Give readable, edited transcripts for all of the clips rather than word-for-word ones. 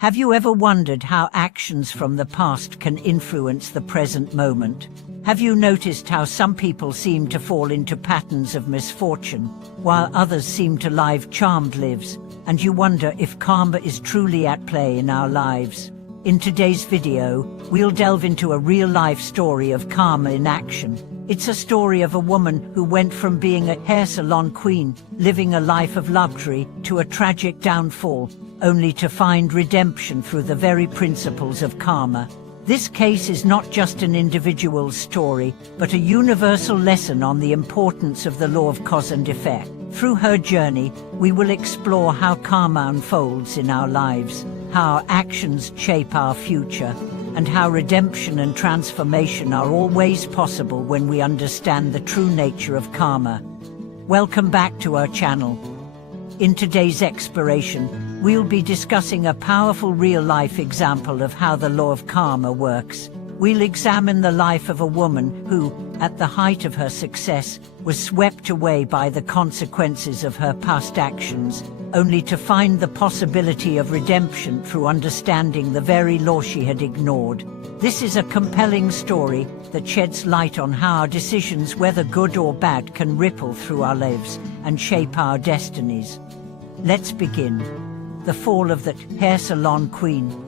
Have you ever wondered how actions from the past can influence the present moment? Have you noticed how some people seem to fall into patterns of misfortune, while others seem to live charmed lives, and you wonder if karma is truly at play in our lives? In today's video, we'll delve into a real-life story of karma in action. It's a story of a woman who went from being a hair salon queen, living a life of luxury, to a tragic downfall, only to find redemption through the very principles of karma. This case is not just an individual story, but a universal lesson on the importance of the law of cause and effect. Through her journey, we will explore how karma unfolds in our lives, how our actions shape our future, and how redemption and transformation are always possible when we understand the true nature of karma. Welcome back to our channel. In today's exploration, we'll be discussing a powerful real-life example of how the law of karma works. We'll examine the life of a woman who, at the height of her success, was swept away by the consequences of her past actions, only to find the possibility of redemption through understanding the very law she had ignored. This is a compelling story that sheds light on how our decisions, whether good or bad, can ripple through our lives and shape our destinies. Let's begin. The fall of that hair salon queen.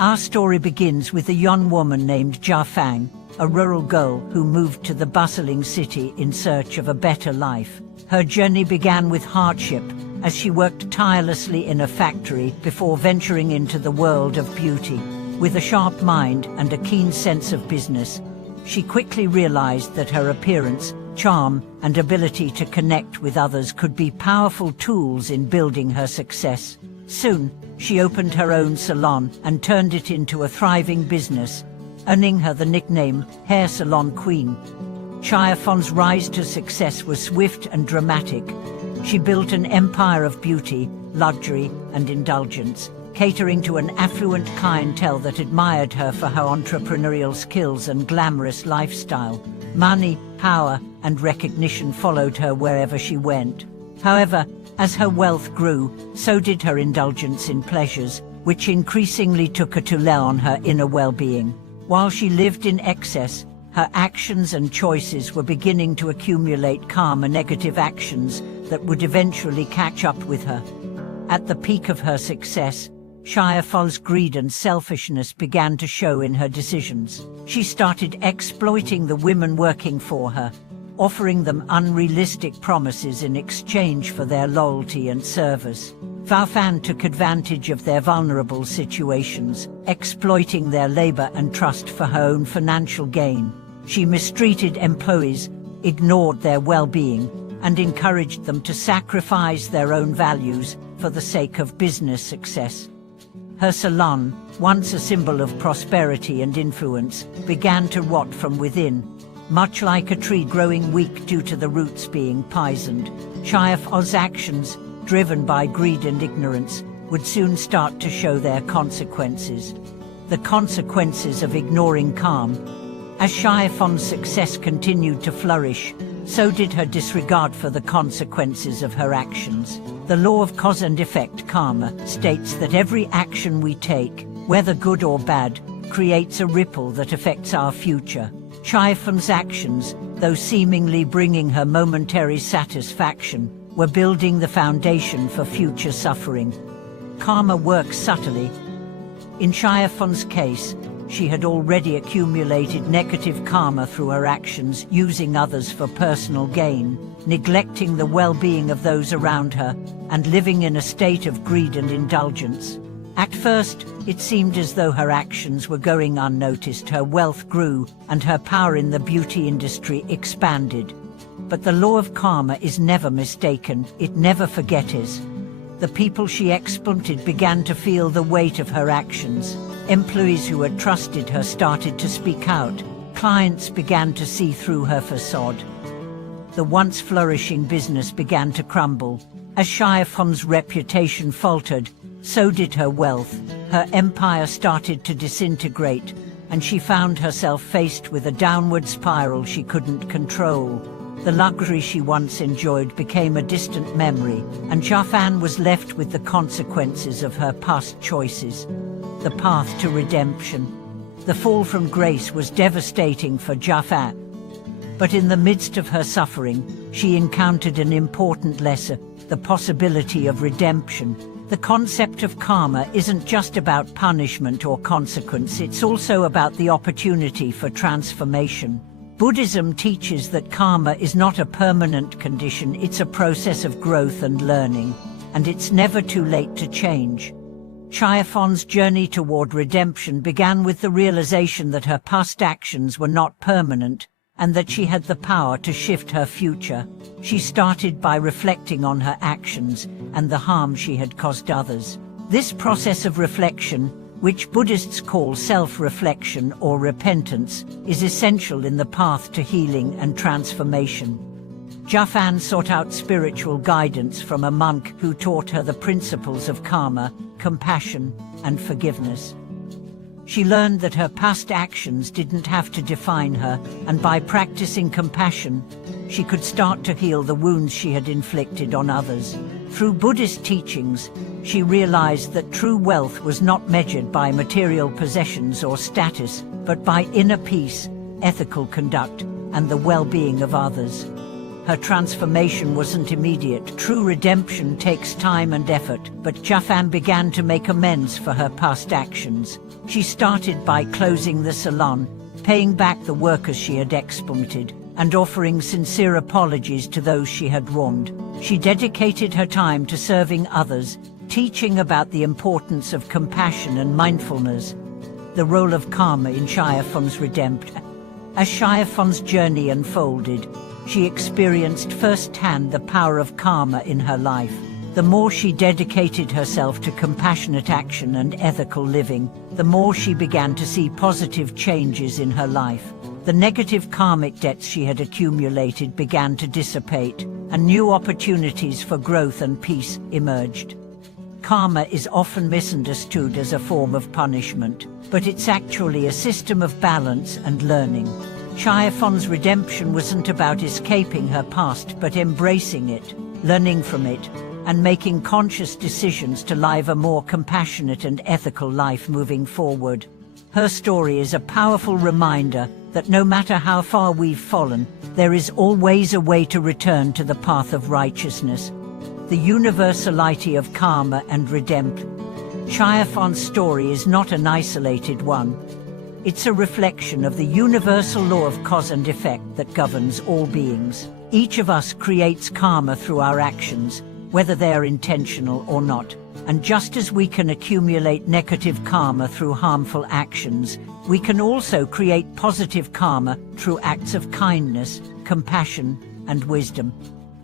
Our story begins with a young woman named Jia Fang, a rural girl who moved to the bustling city in search of a better life. Her journey began with hardship, as she worked tirelessly in a factory before venturing into the world of beauty. With a sharp mind and a keen sense of business, she quickly realized that her appearance, charm, and ability to connect with others could be powerful tools in building her success. Soon, she opened her own salon and turned it into a thriving business, earning her the nickname Hair Salon Queen. Jia Fang's rise to success was swift and dramatic. She built an empire of beauty, luxury, and indulgence, catering to an affluent clientele that admired her for her entrepreneurial skills and glamorous lifestyle. Money, power, and recognition followed her wherever she went. However, as her wealth grew, so did her indulgence in pleasures, which increasingly took a toll on her inner well-being. While she lived in excess, her actions and choices were beginning to accumulate karma, negative actions that would eventually catch up with her. At the peak of her success, Jia Fang's greed and selfishness began to show in her decisions. She started exploiting the women working for her, offering them unrealistic promises in exchange for their loyalty and service. Jia Fang took advantage of their vulnerable situations, exploiting their labor and trust for her own financial gain. She mistreated employees, ignored their well-being, and encouraged them to sacrifice their own values for the sake of business success. Her salon, once a symbol of prosperity and influence, began to rot from within, much like a tree growing weak due to the roots being poisoned. Jia Fang's actions, driven by greed and ignorance, would soon start to show their consequences. The consequences of ignoring karma. As Jia Fang's success continued to flourish, so did her disregard for the consequences of her actions. The law of cause and effect, karma, states that every action we take, whether good or bad, creates a ripple that affects our future. Jia Fang's actions, though seemingly bringing her momentary satisfaction, were building the foundation for future suffering. Karma works subtly. In Jia Fang's case, she had already accumulated negative karma through her actions, using others for personal gain, neglecting the well-being of those around her, and living in a state of greed and indulgence. At first, it seemed as though her actions were going unnoticed. Her wealth grew, and her power in the beauty industry expanded. But the law of karma is never mistaken, it never forgets. The people she exploited began to feel the weight of her actions. Employees who had trusted her started to speak out. Clients began to see through her facade. The once flourishing business began to crumble. As Jia Fang's reputation faltered, so did her wealth. Her empire started to disintegrate, and she found herself faced with a downward spiral she couldn't control. The luxury she once enjoyed became a distant memory, and Jafan was left with the consequences of her past choices. The path to redemption. The fall from grace was devastating for Jafan. But in the midst of her suffering, she encountered an important lesson, the possibility of redemption. The concept of karma isn't just about punishment or consequence, it's also about the opportunity for transformation. Buddhism teaches that karma is not a permanent condition, it's a process of growth and learning, and it's never too late to change. Chayafon's journey toward redemption began with the realization that her past actions were not permanent, and that she had the power to shift her future. She started by reflecting on her actions and the harm she had caused others. This process of reflection, which Buddhists call self-reflection or repentance, is essential in the path to healing and transformation. Jafan sought out spiritual guidance from a monk who taught her the principles of karma, compassion, and forgiveness. She learned that her past actions didn't have to define her, and by practicing compassion, she could start to heal the wounds she had inflicted on others. Through Buddhist teachings, she realized that true wealth was not measured by material possessions or status, but by inner peace, ethical conduct, and the well-being of others. Her transformation wasn't immediate. True redemption takes time and effort, but Jafan began to make amends for her past actions. She started by closing the salon, paying back the workers she had exploited, and offering sincere apologies to those she had wronged. She dedicated her time to serving others, teaching about the importance of compassion and mindfulness. The role of karma in Chayafon's redemption. As Chayafon's journey unfolded, she experienced firsthand the power of karma in her life. The more she dedicated herself to compassionate action and ethical living, the more she began to see positive changes in her life. The negative karmic debts she had accumulated began to dissipate, and new opportunities for growth and peace emerged. Karma is often misunderstood as a form of punishment, but it's actually a system of balance and learning. Chayafon's redemption wasn't about escaping her past, but embracing it, learning from it, and making conscious decisions to live a more compassionate and ethical life moving forward. Her story is a powerful reminder that no matter how far we've fallen, there is always a way to return to the path of righteousness. The universality of karma and redemption. Chayafon's story is not an isolated one. It's a reflection of the universal law of cause and effect that governs all beings. Each of us creates karma through our actions, whether they're intentional or not. And just as we can accumulate negative karma through harmful actions, we can also create positive karma through acts of kindness, compassion, and wisdom.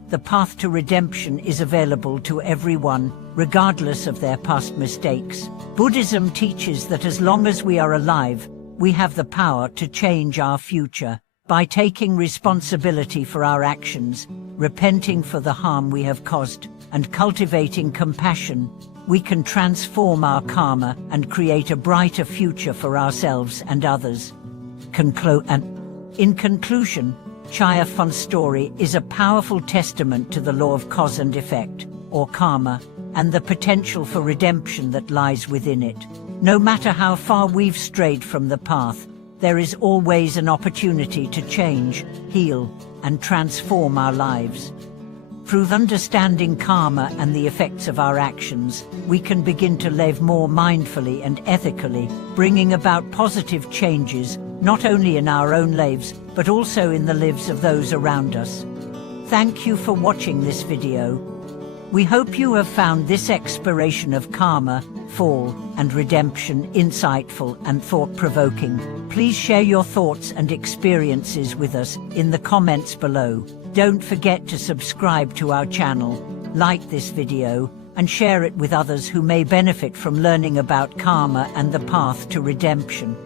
The path to redemption is available to everyone, regardless of their past mistakes. Buddhism teaches that as long as we are alive, we have the power to change our future. By taking responsibility for our actions, repenting for the harm we have caused, and cultivating compassion, we can transform our karma and create a brighter future for ourselves and others. In conclusion, Chayafon's story is a powerful testament to the law of cause and effect, or karma, and the potential for redemption that lies within it. No matter how far we've strayed from the path, there is always an opportunity to change, heal, and transform our lives. Through understanding karma and the effects of our actions, we can begin to live more mindfully and ethically, bringing about positive changes, not only in our own lives, but also in the lives of those around us. Thank you for watching this video. We hope you have found this exploration of karma, fall, and redemption insightful and thought-provoking. Please share your thoughts and experiences with us in the comments below. Don't forget to subscribe to our channel, like this video, and share it with others who may benefit from learning about karma and the path to redemption.